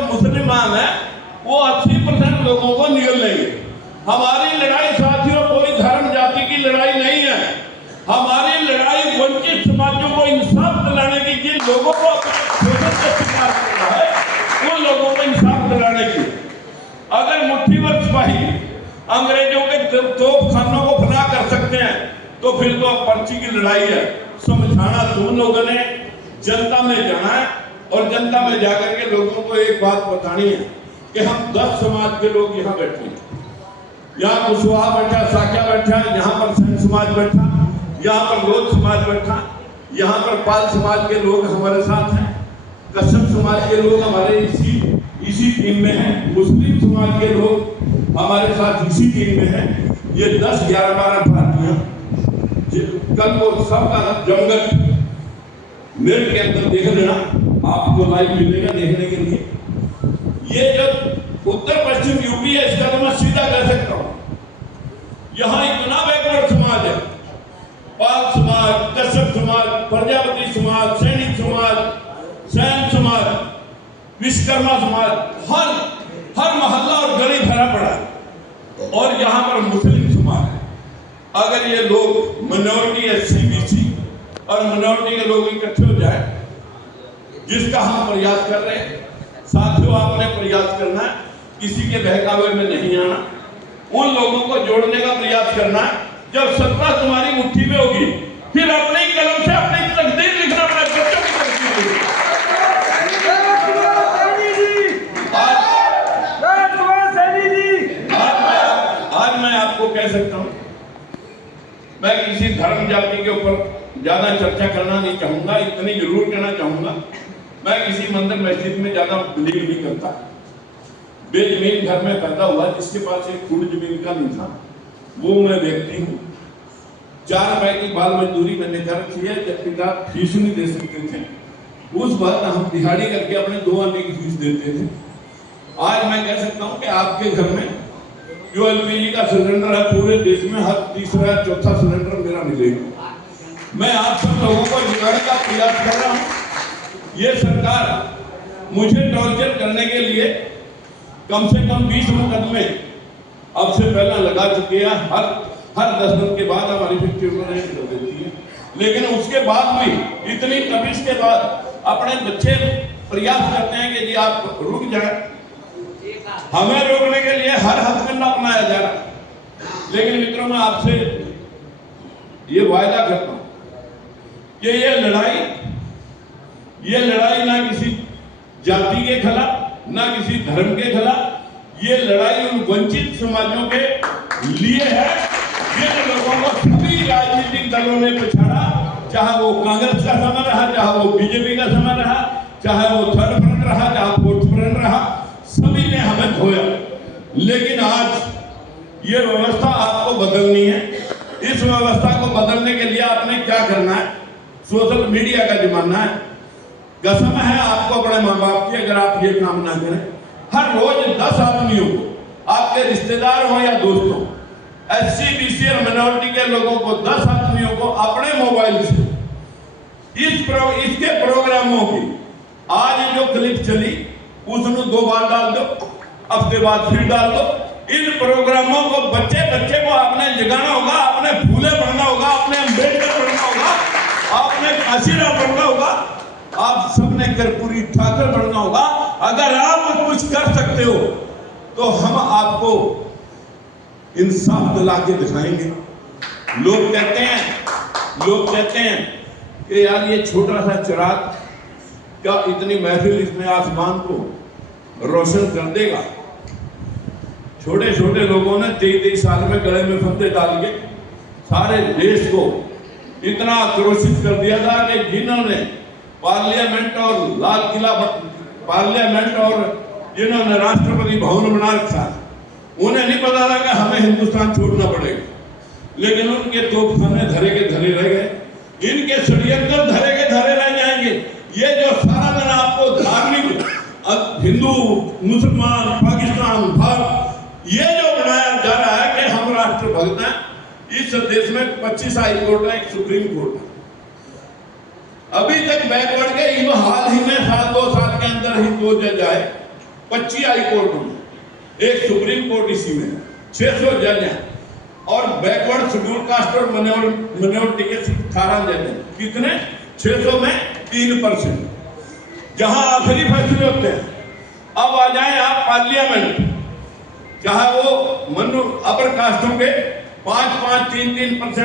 जो मुसलमान है वो 80% लोगों को निगल लेंगे। हमारी लड़ाई साथियों कोई धर्म जाति की लड़ाई नहीं है, हमारी लड़ाई वंचित समाजों को इंसाफ दिलाने की, जिन लोगों को शोषण का शिकार करना है उन लोगों को इंसाफ दिलाने की। अगर मुट्ठी भर सिपाही अंग्रेजों के तोपखानों को फना कर सकते हैं तो फिर तो पर्ची की लड़ाई है। समझाना तुम लोगों ने, जनता में जाना है और जनता में जाकर के लोगों को एक बात बतानी है कि हम 10 समाज के लोग यहाँ बैठे हैं। यहाँ कुशवाहा बैठा, साक्या बैठा, यहाँ पर सेन समाज बैठा, यहाँ पर लोध समाज बैठा, यहाँ पर पाल समाज के लोग हमारे साथ हैं, कश्यप समाज के लोग हमारे इसी टीम में हैं, मुस्लिम समाज के लोग हमारे साथ इसी टीम में हैं। ये 10, 11, 12 पार्टियां कल को सबका जमकर नेट के अंदर देख लेना, आपको लाइव मिलेगा देखने के लिए। ये जब उत्तर पश्चिम यूपी है, इसका तो मैं सीधा कह सकता हूँ, यहाँ इतना बैकवर्ड समाज है, पाल समाज, कश्यप समाज, प्रजापति समाज, सैनिक समाज, सैन समाज, विश्वकर्मा समाज, हर मोहल्ला और गली भरा पड़ा है। और यहाँ पर मुस्लिम समाज है। अगर ये लोग माइनॉरिटी एससी बीसी और माइनॉरिटी के लोग इकट्ठे हो जाए, जिसका हम प्रयास कर रहे हैं साथियों, आपने प्रयास करना है, किसी के बहकावे में नहीं आना, उन लोगों को जोड़ने का प्रयास करना है। जब सत्ता तुम्हारी मुट्ठी में होगी फिर अपने ही कलम से अपनी तकदीर लिखना पड़ेगा, बच्चों की तकदीर। आज मैं आपको कह सकता हूं, मैं किसी धर्म जाति के ऊपर ज्यादा चर्चा करना नहीं चाहूंगा, इतनी जरूर कहना चाहूंगा, मैं किसी मंदिर मस्जिद में ज्यादा बिलीव नहीं करता। बेजमीन घर में पैदा हुआ, जिसके पास एक फुट जमीन का नहीं था, वो मैं व्यक्ति हूँ। 4 रुपए की बाल मजदूरी मैंने कर रखी है, जब पिता फीस नहीं दे सकते थे, उस वक्त हम दिहाड़ी करके अपने 2 आने की फीस देते थे। आज मैं कह सकता हूँ कि आपके घर में जो एलपीजी का सिलेंडर है, पूरे देश में हर तीसरा या चौथा सिलेंडर मेरा मिलेगा। मैं आप सब लोगों को जुटाने का प्रयास कर रहा हूँ। ये सरकार मुझे टॉर्चर करने के लिए कम से कम 20 मुकदमे अब से पहले लगा चुके हैं। हर 10 दिन के बाद हमारी फैक्ट्री कर देती है, लेकिन उसके बाद भी इतनी तपिश के बाद अपने बच्चे प्रयास करते हैं कि जी आप रुक जाए। हमें रोकने के लिए हर हथकंडा अपनाया जा रहा है। लेकिन मित्रों, मैं आपसे ये वायदा करता हूं कि ये लड़ाई ना किसी जाति के खिलाफ, ना किसी धर्म के खिलाफ, ये लड़ाई उन वंचित समाजों के लिए है जिन लोगों को सभी राजनीतिक दलों ने पछाड़ा, चाहे वो कांग्रेस का समय रहा, चाहे वो बीजेपी का समय रहा, चाहे वो थर्ड फ्रंट रहा, चाहे फोर्थ फ्रंट रहा, सभी ने हमें धोया। लेकिन आज ये व्यवस्था आपको बदलनी है। इस व्यवस्था को बदलने के लिए आपने क्या करना है? सोशल मीडिया का जमाना है, कसम है आपको अपने माँ बाप की, अगर आप ये काम ना करें, हर रोज 10 आदमियों को, आपके रिश्तेदार हो या दोस्तों, एससी बीसी और माइनॉरिटी के लोगों को 10 आदमियों को अपने मोबाइल से इसके प्रोग्रामों की आज जो क्लिप चली उसमें 2 बार डाल दो, हफ्ते बाद फिर डाल दो। इन प्रोग्रामों को बच्चे को आपने जगाना होगा, आपने फूले पढ़ना होगा, आपने अम्बेडकर पढ़ना होगा, आपने काशीराव पढ़ना होगा, आप सबने कर्पूरी ठाकुर पढ़ना होगा। अगर आप कुछ कर सकते हो तो हम आपको इंसाफ दिला के दिखाएंगे। लोग कहते हैं कि यार ये छोटा सा चिराग क्या इतनी महफिल इसमें आसमान को रोशन कर देगा। छोटे छोटे लोगों ने 23 साल में गले में फंदे डाल के सारे देश को इतना आक्रोशित कर दिया था कि जिन्होंने पार्लियामेंट और जिन्होंने राष्ट्रपति भवन बना रखा, उन्हें नहीं पता था कि हमें हिंदुस्तान छोड़ना पड़ेगा, लेकिन उनके तोपखाने धरे के धरे रह गए, इनके षड्यंत्र धरे के धरे रह जाएंगे। ये जो सारा दिन आपको धार्मिक हिंदू, मुसलमान, पाकिस्तान, भारत, ये जो बनाया जा रहा है कि हम राष्ट्र भक्त हैं। इस देश में 25 हाई कोर्ट है, एक सुप्रीम कोर्ट है। अभी तक बैकवर्ड के इन हाल ही में 2 साल के अंदर ही 2 जज आए 25 हाई कोर्ट में, एक सुप्रीम कोर्ट इसी में, 600 जज हैं और बैकवर्ड शेड्यूल कास्ट और मिनोरिटी के 18 जज हैं। कितने? 600 में 3%। जहां आखिरी फैसले होते हैं। अब आ जाए आप पार्लियामेंट, चाहे वो अपर कास्टों के 5-5, 3-3%